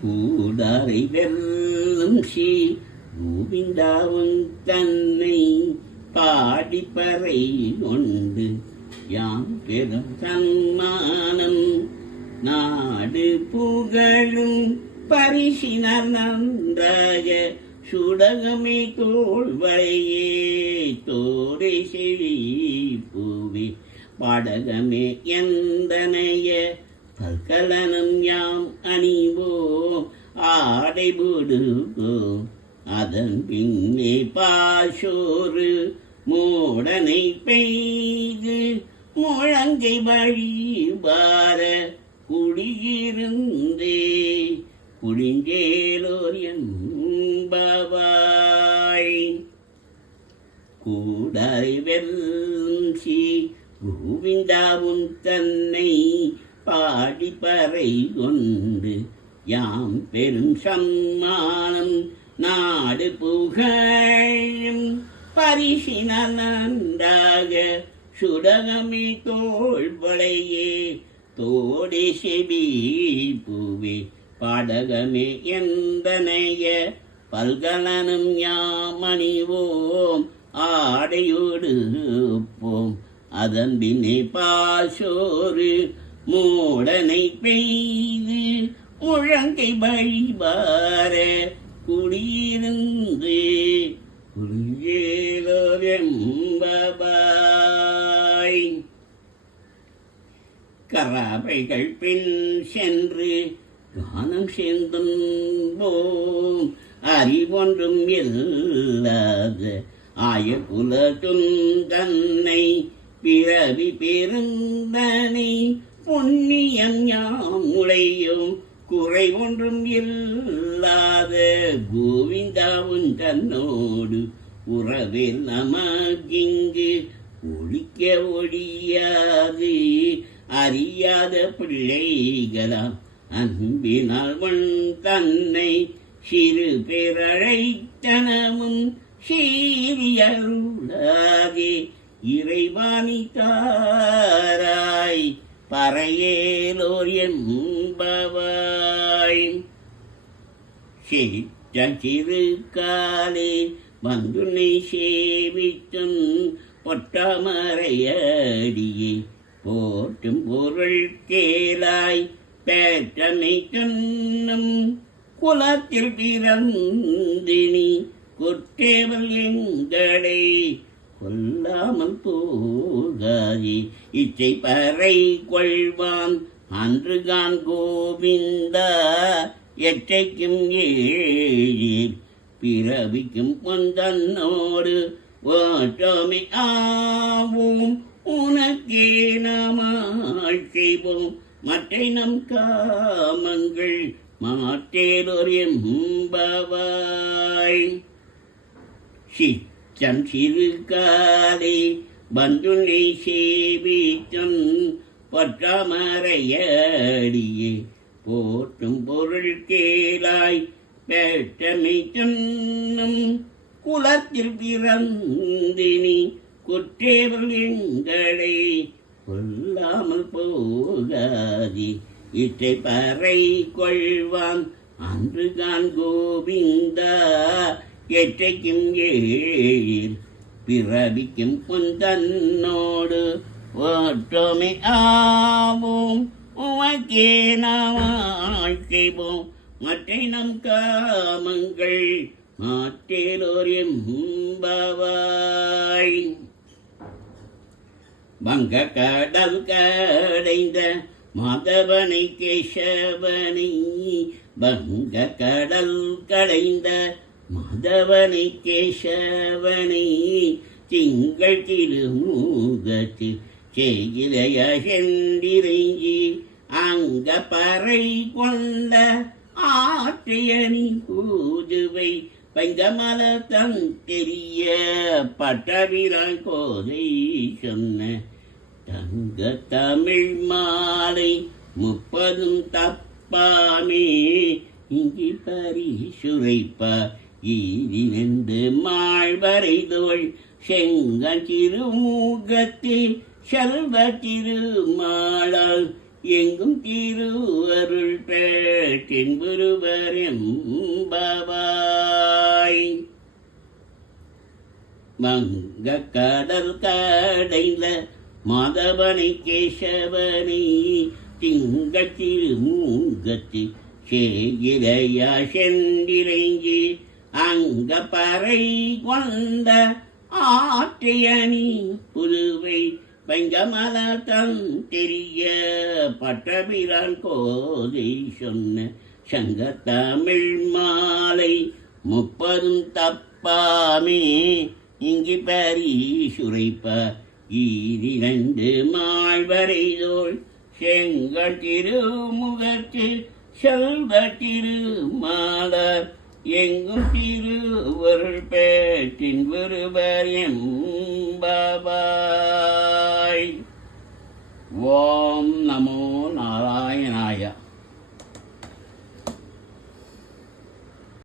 கூடாரை வெல்லும் ஸ்ரீ கோவிந்தாவும் தன்னை பாடிப்பறை கொண்டு யாம் பெரும் சன்மானம் நாடு புகழும் பரிசினர் நன்றாக சுடகமே தோள்வளையே தோரை செவி பூவி பாடகமே எந்தனைய பல்கலனும் யாம் அணிவோம் ஆடை போடுவோம் அதன் பின்னே பாசோறு மூடனை பெய்து முழங்கை வழிபார குடியிருந்தே குடிஞ்சேலோர் என்பவாய் கூடாரை வெல்சி கோவிந்தாவும் தன்னை பாடிப்பறை கொண்டு யாம் பெரும் சம்மானம் நாடு புகழும் பரிசினர் நன்றாக சுடகமே தோள்வளையே தோடே செவி பூவே பாடகமே எந்தனைய பல்கலனும் யாமணிவோம் ஆடையோடு போம் அதன் பின்னே பாசோறு மூடனை பெய்து முழங்கை வழிபார குடியிருந்து குளியேலோரெம்பபாய் கராபைகள் பின் சென்று கானம் சேர்ந்தும் அறிவொன்றும் இல்லாத ஆய குலத்தும் தன்னை பிறவி பெருந்தனை புண்ணியம் யாமுளையும் குறை ஒன்றும் இல்லாத கோவிந்தாவும் தன்னோடு உறவில் நமக்கிங்கு ஒழிக்க ஒழியாது அறியாத பிள்ளைகளாம் அன்பினால் ஒன் தன்னை சிறு பேரழைத்தனமும் சீரியருளாகே இறைவாணி தாராய் பறையேலோர் என்பவாய் சிறு காலே வந்துனை சேவித்தும் பொட்டாமரையடியே போற்றும் பொருள் கேளாய் பேற்றனை கண்ணும் குலத்தில் பிறந்தினி கொற்றேவல் எங்களை கொல்லாமல் போகாதே இச்சை பறை கொள்வான் அன்றுகான் கோவிந்தா எச்சைக்கும் ஏழில் பிறவிக்கும் பொந்தன்னோடு ஓட்டமே ஆவோம் உனக்கே நாமாள் செய்வோம் மற்றை நம் காமங்கள் மாற்றேலோர் என்பவாய் சிச்சம் சிறு காலை பந்துனை சேவித்தம் பொற்றாமரையடியே போற்றும் பொருள் கேளாய் பேட்டமை சொன்னும் குலத்தில் பிறந்தினி குற்றேவல் எங்களை கொல்லாமல் போகாதி இற்றை பறை கொள்வான் அன்றுகான் கோவிந்தா எற்றைக்கும் ஏழில் பிறவிக்கும் பொந்தன்னோடு ஓட்டோமே ஆவோம் உமக்கே நாம் செய்வோம் மற்றை நம் காமங்கள் மாற்றேலோர் என்பவாய் வங்க கடல் கடைந்த மாதவனை கேசவனை வங்க கடல் கடைந்த மாதவனை கேசவனை திங்கள் திருமுகத்து செய்கிறைய சென்றிறைஞ்சி அங்க பறை கொண்ட ஆற்றையணி பூதுவை பங்கமல தன் தெரிய பட்டவிரான் கோதை சொன்ன தங்க தமிழ் மாலை 30 தப்பாமே இங்கி பரிசுரைப்பா ஈரினென்று மாழ்வரைதோள் செங்கன் திருமுகத்து செல்வ திருமாளால் எங்கும் திருவருள் பேட்டின் குருவரும் பாபாய். வங்க கடல் கடைந்த மாதவனை கேசவனை திங்கத் திருமூங்கத்து சேகிரையா சென்றிரைஞ்சி அங்க பறை கொண்ட ஆற்றையணி புதுவை பஞ்சமல தன் தெரிய பட்டபிரான் கோதை சொன்ன சங்கத்தமிழ் மாலை 30 தப்பாமே இங்கு பரிசுரைப்ப ஈரிரண்டு மாழ்வரைதோள் செங்கல் திருமுகத்து செல்வ திருமாலர் எங்கும் திருவருள் பேட்டின் ஒருவர் பாபாய். ஓம் நமோ நாராயணாய.